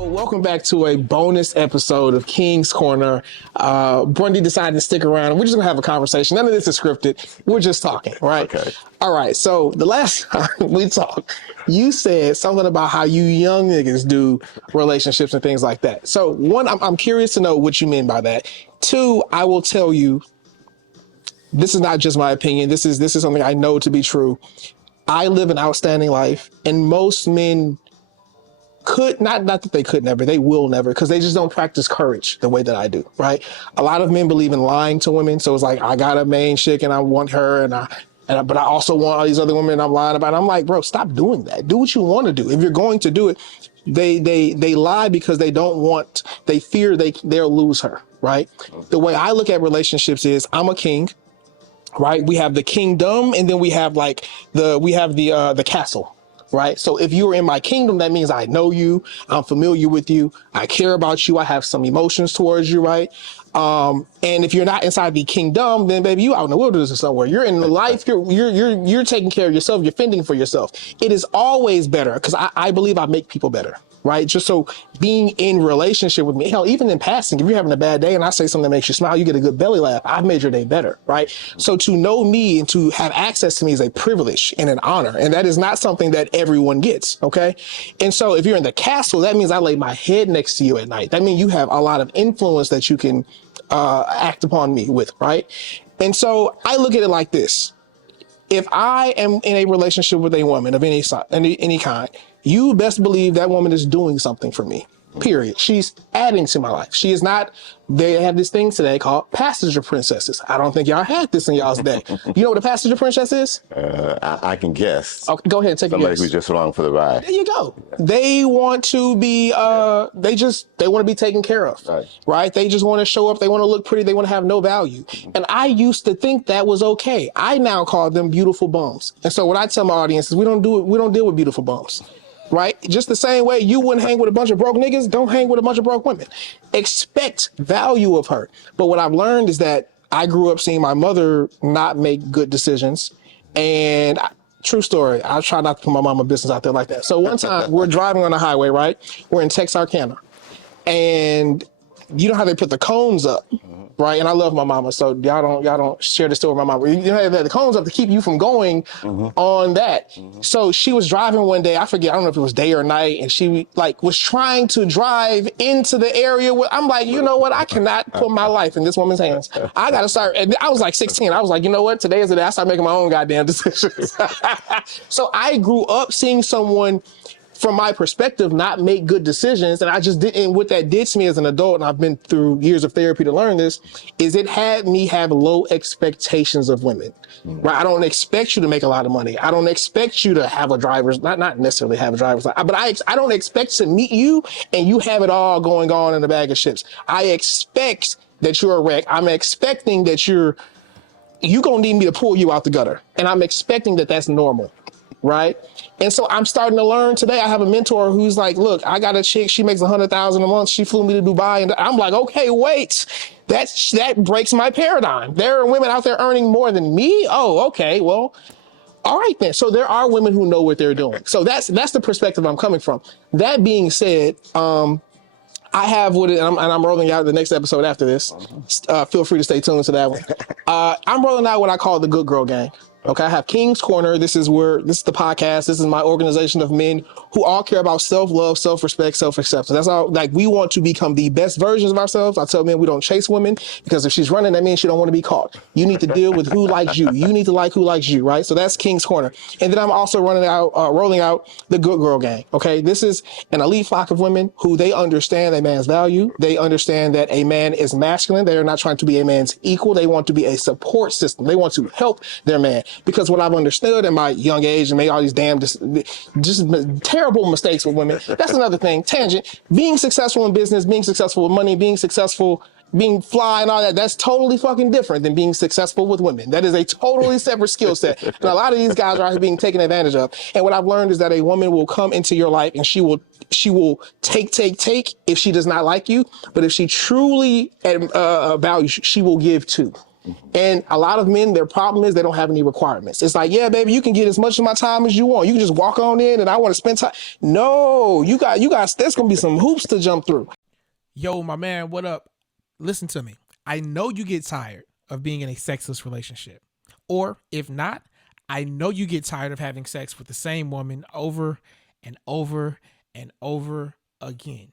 So welcome back to a bonus episode of King's Corner. Grundy decided to stick around, and we're just gonna have a conversation. None of this is scripted. We're just talking, right? Okay. All right. So the last time we talked, you said something about how you young niggas do relationships and things like that. So one, I'm curious to know what you mean by that. Two, I will tell you, this is not just my opinion. This is something I know to be true. I live an outstanding life, and most men could not that they could never, they will never, because they just don't practice courage the way that I do, right? A lot of men believe in lying to women, so it's like, I got a main chick and I want her, but I also want all these other women and I'm lying about it. I'm like, bro, stop doing that. Do what you want to do. If you're going to do it, they lie because they fear they'll lose her, right? The way I look at relationships is, I'm a king, right? We have the kingdom, and then we have the castle. Right. So if you're in my kingdom, that means I know you, I'm familiar with you, I care about you, I have some emotions towards you. Right. And if you're not inside the kingdom, then baby, you out in the wilderness or somewhere. You're in life. You're taking care of yourself. You're fending for yourself. It is always better, because I believe I make people better. Right. Just so being in relationship with me, hell, even in passing, if you're having a bad day and I say something that makes you smile, you get a good belly laugh, I've made your day better. Right. So to know me and to have access to me is a privilege and an honor. And that is not something that everyone gets. OK. And so if you're in the castle, that means I lay my head next to you at night. That means you have a lot of influence that you can act upon me with. Right. And so I look at it like this. If I am in a relationship with a woman of any kind, you best believe that woman is doing something for me, period. She's adding to my life. She is not, they have this thing today called passenger princesses. I don't think y'all had this in y'all's day. You know what a passenger princess is? I can guess. Okay, go ahead and take a guess. Somebody who's just along for the ride. There you go. They want to be, they want to be taken care of, right? They just want to show up. They want to look pretty. They want to have no value. And I used to think that was okay. I now call them beautiful bums. And so what I tell my audience is, we don't deal with beautiful bums. Right? Just the same way you wouldn't hang with a bunch of broke niggas, don't hang with a bunch of broke women. Expect value of her. But what I've learned is that I grew up seeing my mother not make good decisions. And true story, I try not to put my mama business out there like that. So one time we're driving on the highway, right? We're in Texarkana. And you know how they put the cones up, right? And I love my mama, so y'all don't share the story with my mama. You know, they have the cones up to keep you from going on that. So she was driving one day, I forget, I don't know if it was day or night, and she was trying to drive into the area where I'm like, you know what? I cannot put my life in this woman's hands. I gotta start. And I was like 16. I was like, you know what? Today is the day I start making my own goddamn decisions. So I grew up seeing someone, from my perspective, not make good decisions. And I just didn't, and what that did to me as an adult, and I've been through years of therapy to learn this, is it had me have low expectations of women, right? I don't expect you to make a lot of money. I don't expect you to have a driver's, not necessarily have a driver's, but I don't expect to meet you and you have it all going on in a bag of chips. I expect that you're a wreck. I'm expecting that you're gonna need me to pull you out the gutter. And I'm expecting that that's normal. Right. And so I'm starting to learn today. I have a mentor who's like, look, I got a chick. She makes $100,000 a month. She flew me to Dubai. And I'm like, okay, wait, that breaks my paradigm. There are women out there earning more than me. Oh, okay. Well, all right, then. So there are women who know what they're doing. So that's the perspective I'm coming from. That being said, I have and I'm rolling out the next episode after this. Feel free to stay tuned to that one. I'm rolling out what I call the Good Girl Gang. Okay, I have King's Corner. This is the podcast. This is my organization of men who all care about self-love, self-respect, self-acceptance. That's all. Like, we want to become the best versions of ourselves. I tell men we don't chase women, because if she's running, that means she don't want to be caught. You need to deal with who likes you. You need to like who likes you, right? So that's King's Corner. And then I'm also rolling out the Good Girl Gang. Okay, this is an elite flock of women who they understand a man's value. They understand that a man is masculine. They are not trying to be a man's equal. They want to be a support system. They want to help their man. Because what I've understood in my young age and made all these damn just terrible mistakes with women. That's another thing. Tangent. Being successful in business, being successful with money, being successful, being fly and all that, that's totally fucking different than being successful with women. That is a totally separate skill set. And a lot of these guys are being taken advantage of. And what I've learned is that a woman will come into your life and she will take if she does not like you. But if she truly values you, she will give too. And a lot of men, their problem is they don't have any requirements. It's like, yeah, baby, you can get as much of my time as you want. You can just walk on in and I want to spend time. No, you got, there's going to be some hoops to jump through. Yo, my man, what up? Listen to me. I know you get tired of being in a sexless relationship. Or if not, I know you get tired of having sex with the same woman over and over and over again.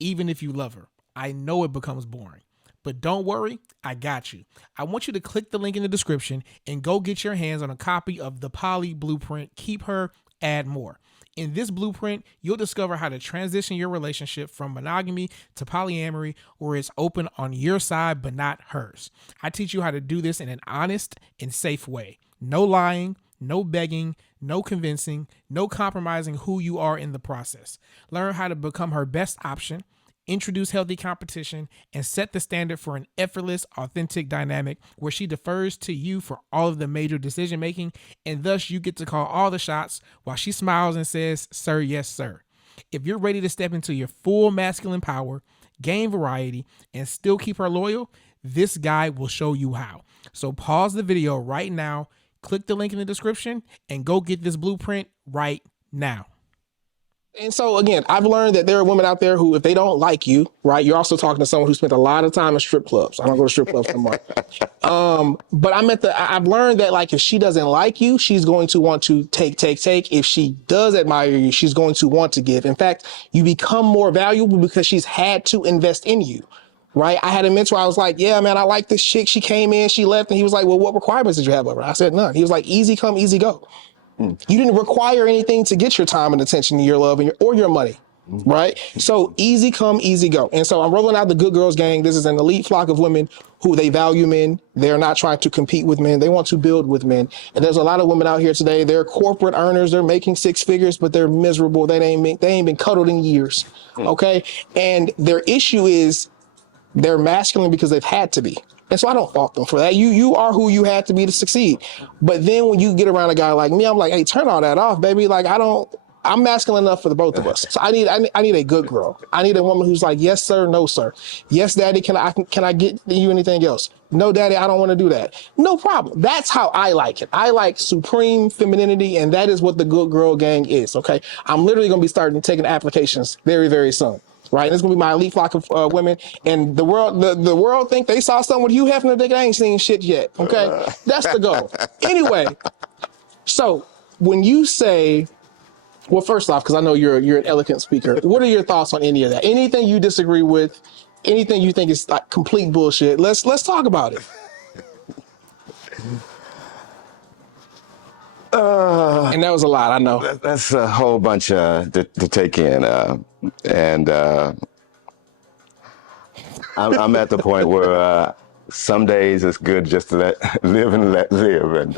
Even if you love her, I know it becomes boring. But don't worry, I got you. I want you to click the link in the description and go get your hands on a copy of the Poly Blueprint. Keep her, add more. In this blueprint, you'll discover how to transition your relationship from monogamy to polyamory, where it's open on your side but not hers. I teach you how to do this in an honest and safe way. No lying, no begging, no convincing, no compromising who you are in the process. Learn how to become her best option, introduce healthy competition, and set the standard for an effortless, authentic dynamic where she defers to you for all of the major decision making, and thus you get to call all the shots while she smiles and says, "Sir, yes, sir." If you're ready to step into your full masculine power, gain variety, and still keep her loyal, this guide will show you how. So pause the video right now, click the link in the description, and go get this blueprint right now. And so again, I've learned that there are women out there who, if they don't like you, right, you're also talking to someone who spent a lot of time in strip clubs. I don't go to strip clubs anymore. But I've learned that, like, if she doesn't like you, she's going to want to take. If she does admire you, she's going to want to give. In fact, you become more valuable because she's had to invest in you. Right. I had a mentor. I was like, yeah, man, I like this chick. She came in, she left. And he was like, well, what requirements did you have of her? I said, none. He was like, easy come, easy go. You didn't require anything to get your time and attention, your love, and your money, right? So easy come, easy go. And so I'm rolling out the Good Girls Gang. This is an elite flock of women who they value men. They're not trying to compete with men. They want to build with men. And there's a lot of women out here today. They're corporate earners. They're making six figures, but they're miserable. They ain't been cuddled in years, okay? And their issue is they're masculine because they've had to be. And so I don't fault them for that. You are who you had to be to succeed. But then when you get around a guy like me, I'm like, hey, turn all that off, baby. Like, I'm masculine enough for the both of us. So I need a good girl. I need a woman who's like, yes, sir, no, sir. Yes, daddy, can I get you anything else? No, daddy, I don't want to do that. No problem. That's how I like it. I like supreme femininity, and that is what the Good Girl Gang is, okay? I'm literally going to be taking applications very, very soon. Right, and it's gonna be my elite flock of women, and the world think they saw something with Hugh Hefner. They ain't seen shit yet. Okay, that's the goal. Anyway, so when you say, well, first off, because I know you're an eloquent speaker, what are your thoughts on any of that? Anything you disagree with? Anything you think is like complete bullshit? Let's talk about it. And that was a lot, I know. That's a whole bunch to take in. And I'm at the point where some days it's good just to live and let live. And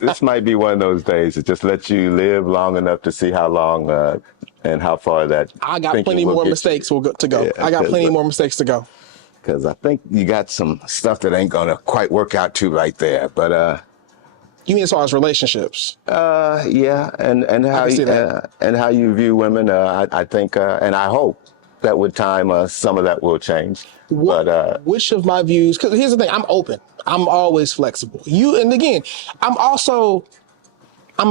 this might be one of those days to just let you live long enough to see how long and how far that. I got plenty more mistakes to go. Yeah, I got plenty more mistakes to go. Because I think you got some stuff that ain't going to quite work out too right there. But you mean as far as relationships? Yeah, and how you view women. I think, and I hope that with time, some of that will change. Which of my views? Because here's the thing: I'm open. I'm always flexible. And again, I'm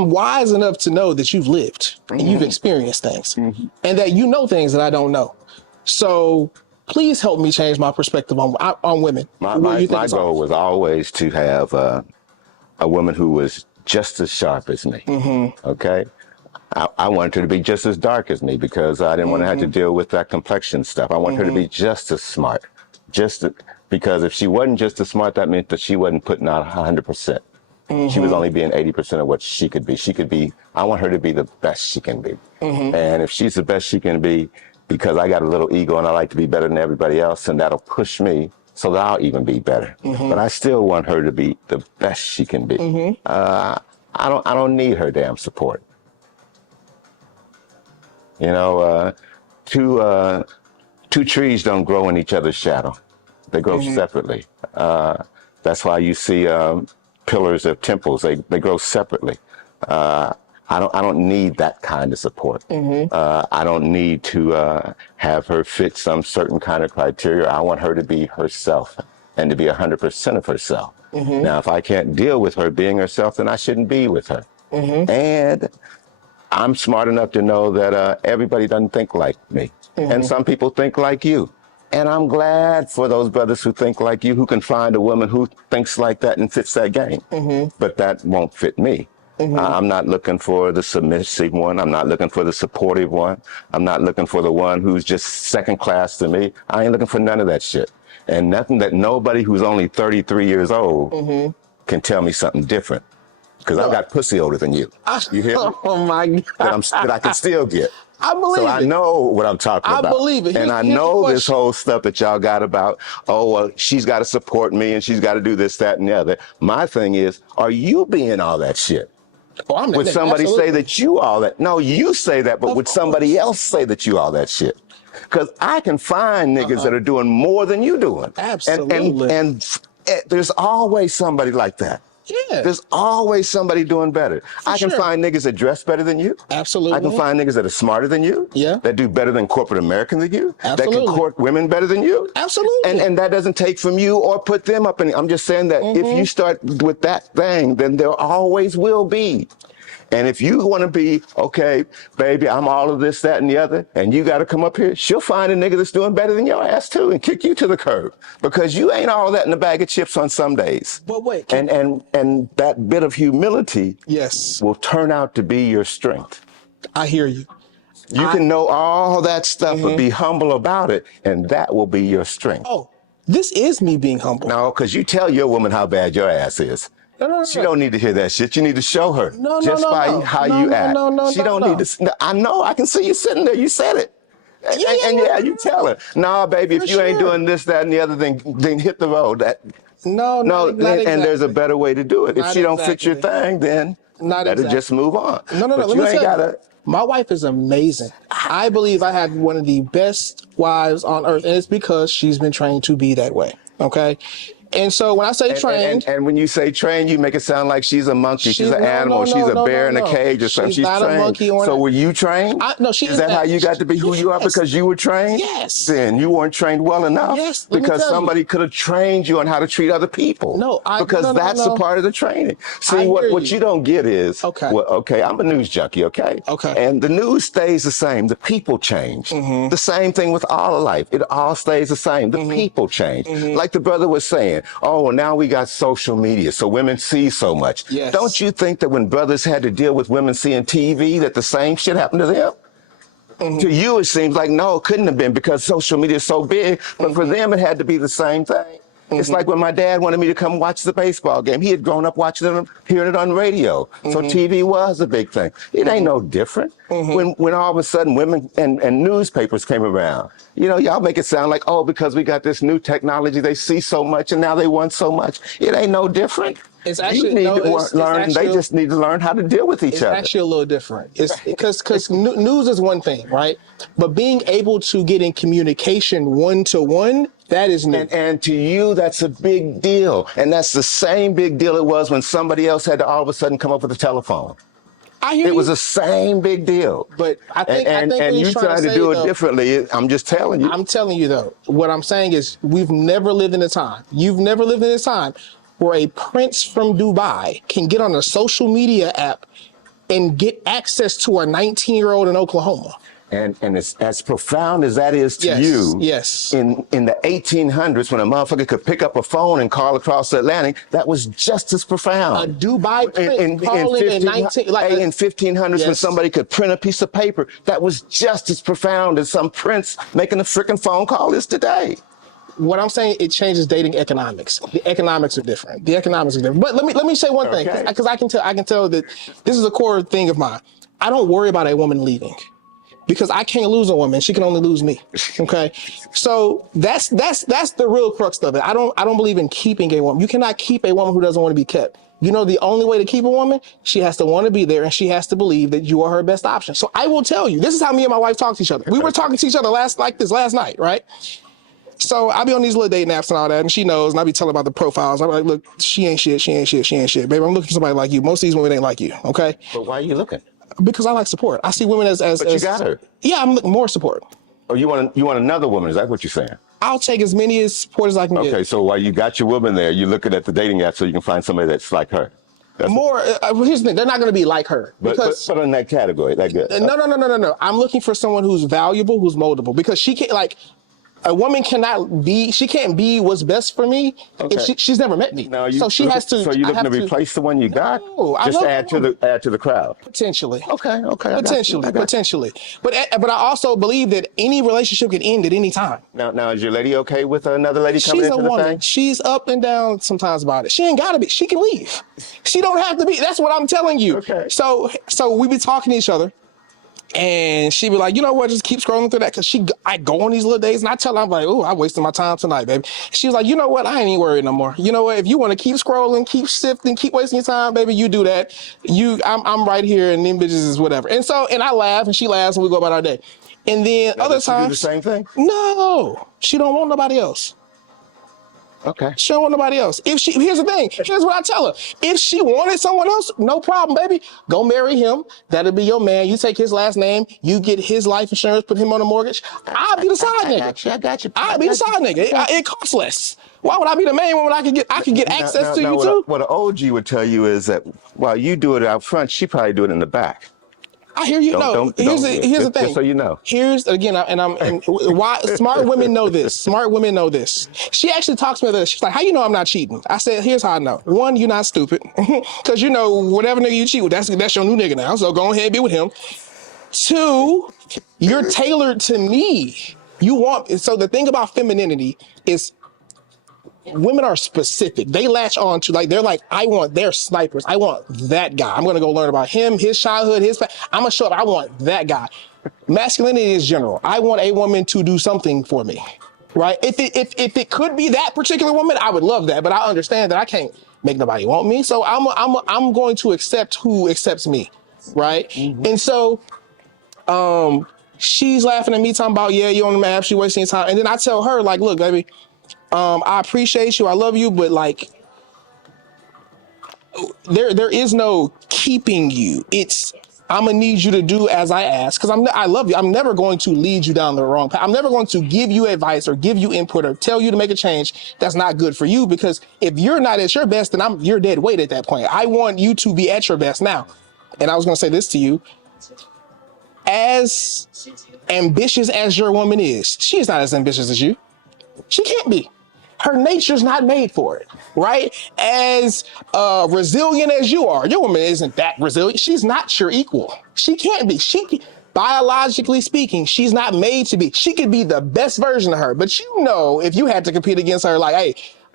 wise enough to know that you've lived and you've experienced things, and that you know things that I don't know. So please help me change my perspective on women. My goal was always to have a woman who was just as sharp as me. Okay, I wanted her to be just as dark as me because I didn't want to have to deal with that complexion stuff. I wanted her to be just as smart, because if she wasn't just as smart, that meant that she wasn't putting out 100%. She was only being 80% of what she could be. I want her to be the best she can be. And if she's the best she can be, because I got a little ego and I like to be better than everybody else, and that'll push me so that I'll even be better. But I still want her to be the best she can be. I don't need her damn support. You know, two trees don't grow in each other's shadow. They grow separately. That's why you see pillars of temples. They grow separately. I don't need that kind of support. I don't need to have her fit some certain kind of criteria. I want her to be herself. and to be 100% of herself. Now, if I can't deal with her being herself, then I shouldn't be with her. And I'm smart enough to know that everybody doesn't think like me. And some people think like you. And I'm glad for those brothers who think like you, who can find a woman who thinks like that and fits that game. But that won't fit me. I'm not looking for the submissive one. I'm not looking for the supportive one. I'm not looking for the one who's just second class to me. I ain't looking for none of that shit. And nothing that nobody who's only 33 years old can tell me something different. Because I've got pussy older than you. You hear me? Oh my God. That I can still get. I believe so it. I know what I'm talking about. I believe it. And I know this whole stuff that y'all got about, oh, well, she's got to support me and she's got to do this, that, and the other. My thing is, are you being all that shit? Oh, I'm would somebody say that you all that? No, you say that, but would somebody else say that you all that shit? Because I can find niggas that are doing more than you doing. Absolutely. And there's always somebody like that. Yeah. There's always somebody doing better. I can find niggas that dress better than you. Absolutely. I can find niggas that are smarter than you. Yeah. That do better than corporate American than you. Absolutely. That can court women better than you. Absolutely. And that doesn't take from you or put them up in. I'm just saying that if you start with that thing, then there always will be. And if you want to be, okay, baby, I'm all of this, that, and the other, and you got to come up here, she'll find a nigga that's doing better than your ass too and kick you to the curb because you ain't all that in a bag of chips on some days. But wait. And that bit of humility yes, will turn out to be your strength. I hear you. You can know all that stuff, but be humble about it, and that will be your strength. Oh, this is me being humble. No, because you tell your woman how bad your ass is. No. She don't need to hear that shit. You need to show her how you act. She don't need to. I know. I can see you sitting there. You said it. And you tell her, nah, baby, if you ain't doing this, that, and the other thing, then hit the road. No, not exactly. And there's a better way to do it. If she don't fit your thing, then better just move on. No. But Let you me ain't tell gotta. My wife is amazing. I believe I have one of the best wives on earth, and it's because she's been trained to be that way. Okay. And so when I say trained, and when you say trained, you make it sound like she's a monkey, she's an animal, she's a bear in a cage or something. She's not trained. A monkey or so were you trained? No, she is that how you got to be who you are because you were trained? Yes. Then you weren't trained well enough. Yes. Because somebody could have trained you on how to treat other people. No, because that's a part of the training. See, what you don't get is okay, I'm a news junkie, okay? And the news stays the same. The people change. The same thing with all of life. It all stays the same. The people change. Like the brother was saying, oh, well, now we got social media, so women see so much. Yes. Don't you think that when brothers had to deal with women seeing TV, that the same shit happened to them? To you, it seems like, no, it couldn't have been because social media is so big, but for them, it had to be the same thing. It's like when my dad wanted me to come watch the baseball game. He had grown up watching it, hearing it on radio. So TV was a big thing. It ain't no different. When all of a sudden women and newspapers came around, you know, y'all make it sound like, oh, because we got this new technology, they see so much and now they want so much. It ain't no different. It's actually, they just need to learn how to deal with each other. It's actually a little different. It's because news is one thing, right? But being able to get in communication one-to-one, that is new. And to you, that's a big deal. And that's the same big deal it was when somebody else had to all of a sudden come up with a telephone. I hear it was the same big deal. But I think you trying to do it differently. I'm just telling you. I'm telling you though. What I'm saying is we've never lived in a time. You've never lived in a time where a prince from Dubai can get on a social media app and get access to a 19-year-old in Oklahoma. And it's as profound as that is to you. Yes. In the 1800s, when a motherfucker could pick up a phone and call across the Atlantic, that was just as profound. A Dubai prince calling in 1500s, when somebody could print a piece of paper, that was just as profound as some prince making a freaking phone call is today. What I'm saying, it changes dating economics. The economics are different. But let me say one thing, because I can tell that this is a core thing of mine. I don't worry about a woman leaving. Because I can't lose a woman, she can only lose me. Okay, so that's the real crux of it. I don't believe in keeping a woman. You cannot keep a woman who doesn't want to be kept. You know, the only way to keep a woman, she has to want to be there and she has to believe that you are her best option. So I will tell you, this is how me and my wife talk to each other. We were talking to each other last night, right? So I be on these little date naps and all that, and she knows, and I be telling about the profiles. I'm like, look, she ain't shit. Baby, I'm looking for somebody like you. Most of these women ain't like you, okay? But why are you looking? Because I like support. I see women as But you got her. Yeah, I'm looking more support. Oh, you want another woman? Is that what you're saying? I'll take as many support as I can get. Okay, so while you got your woman there, you're looking at the dating app so you can find somebody that's like her. More. Here's the thing: they're not going to be like her because. But in that category, that good. No. I'm looking for someone who's valuable, who's moldable, because she can't like. A woman cannot be. She can't be what's best for me if she's never met me. So she has to. So you looking to replace the one you got? No, just add to the crowd. Potentially. Okay. Potentially. But I also believe that any relationship can end at any time. Now is your lady okay with another lady coming She's into a the woman. thing? She's up and down sometimes about it. She ain't gotta be. She can leave. She don't have to be. That's what I'm telling you. Okay. So we be talking to each other. And she be like, you know what, just keep scrolling through that. Cause I go on these little days and I tell her, I'm like, oh, I wasted my time tonight, baby. She was like, you know what, I ain't even worried no more. You know what, if you want to keep scrolling, keep sifting, keep wasting your time, baby, you do that. I'm right here and them bitches is whatever. And I laugh and she laughs and we go about our day. And then now, other does she do the times. same thing? No, she don't want nobody else. Okay. She don't want nobody else. Here's the thing. Here's what I tell her. If she wanted someone else, no problem, baby. Go marry him. That'll be your man. You take his last name. You get his life insurance. Put him on a mortgage. I'll be the side nigga. I got you. I'll be the side nigga. It costs less. Why would I be the main one when I can get access to you too? What an OG would tell you is that while you do it out front, she probably do it in the back. I hear you. Here's the thing. Just so you know. Here's again, and why smart women know this. Smart women know this. She actually talks to me about this. She's like, "How you know I'm not cheating?" I said, "Here's how I know. One, you're not stupid, because you know whatever nigga you cheat with, that's your new nigga now. So go ahead and be with him. Two, you're tailored to me. So the thing about femininity is women are specific. They latch on to they're like, they're snipers. I want that guy. I'm going to go learn about him, his childhood, I'm going to show up. I want that guy. Masculinity is general. I want a woman to do something for me, right? If it could be that particular woman, I would love that. But I understand that I can't make nobody want me. So I'm going to accept who accepts me, right? Mm-hmm. And so, she's laughing at me talking about, yeah, you're on the map, she wasting your time. And then I tell her like, look, baby, I appreciate you. I love you. But like, there is no keeping you. I'm going to need you to do as I ask. Cause I love you. I'm never going to lead you down the wrong path. I'm never going to give you advice or give you input or tell you to make a change that's not good for you. Because if you're not at your best, then you're dead weight at that point. I want you to be at your best now. And I was going to say this to you. As ambitious as your woman is, she is not as ambitious as you. She can't be. Her nature's not made for it, right? As resilient as you are, your woman isn't that resilient. She's not your equal. She can't be. Biologically speaking, she's not made to be. She could be the best version of her, but if you had to compete against her, like, hey,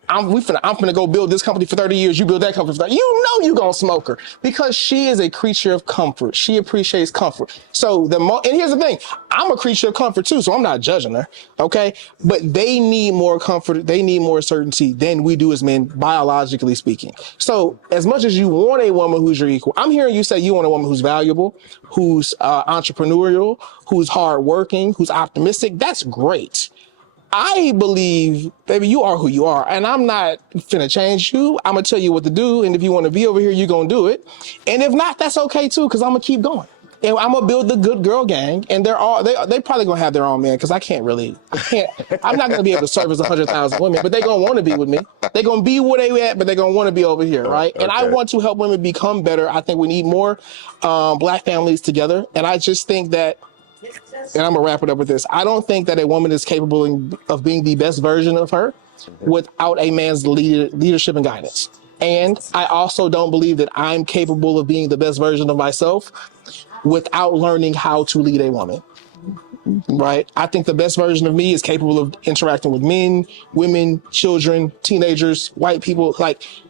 I'm finna go build this company for 30 years. You build that company for 30 years. You gonna smoke her because she is a creature of comfort. She appreciates comfort. So and here's the thing, I'm a creature of comfort too, so I'm not judging her, okay? But they need more comfort. They need more certainty than we do as men, biologically speaking. So as much as you want a woman who's your equal, I'm hearing you say you want a woman who's valuable, who's entrepreneurial, who's hardworking, who's optimistic. That's great. I believe, baby, you are who you are, and I'm not finna change you. I'm gonna tell you what to do, and if you want to be over here, you're gonna do it. And if not, that's okay too, because I'm gonna keep going. And I'm gonna build the good girl gang, and they probably gonna have their own man, because I'm not gonna be able to service 100,000 women, but they're gonna want to be with me. They're gonna be where they at, but they're gonna want to be over here, right? Okay. And I want to help women become better. I think we need more Black families together, and I just think that. And I'm gonna wrap it up with this. I don't think that a woman is capable of being the best version of her without a man's leadership and guidance. And I also don't believe that I'm capable of being the best version of myself without learning how to lead a woman. Right? I think the best version of me is capable of interacting with men, women, children, teenagers, white people.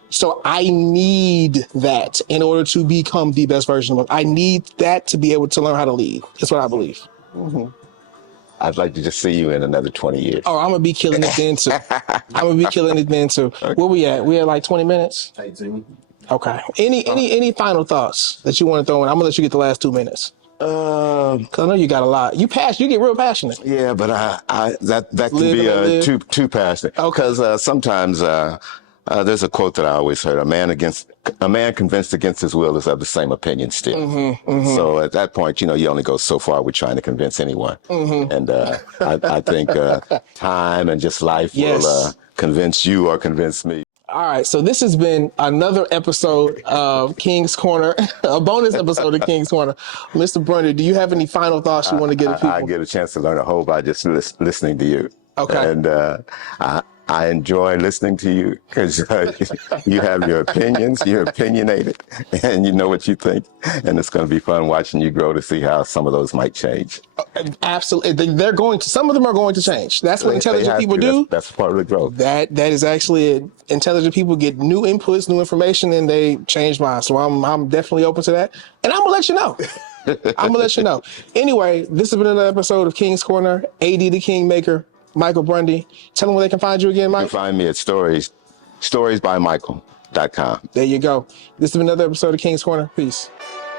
So I need that in order to become the best version of me. I need that to be able to learn how to lead. That's what I believe. Mm-hmm. I'd like to just see you in another 20 years. Oh, I'm going to be killing it then too. Okay. Where we at? We at like 20 minutes? 18. Okay. Any final thoughts that you want to throw in? I'm going to let you get the last 2 minutes. Cause I know you got a lot. You get real passionate. Yeah, but that can be too passionate. Okay. Because sometimes There's a quote that I always heard: a man convinced against his will is of the same opinion still. So at that point, you only go so far with trying to convince anyone. And I think time and just life will Yes. convince you or convince me. All right, so this has been another episode of King's Corner, a bonus episode of King's Corner. Mr. Brundy, do you have any final thoughts you want to give to people? I get a chance to learn a whole by just listening to you. Okay. And I enjoy listening to you because you have your opinions, you're opinionated, and you know what you think. And it's going to be fun watching you grow to see how some of those might change. Absolutely. They're going to, some of them are going to change. That's what intelligent people do. That's part of the growth. That is actually it. Intelligent people get new inputs, new information, and they change minds. So I'm definitely open to that. And I'm going to let you know. I'm going to let you know. Anyway, this has been another episode of King's Corner. AD the Kingmaker, Michael Brundy. Tell them where they can find you again, Mike. You can find me at storiesbymichael.com. There you go. This has been another episode of King's Corner. Peace.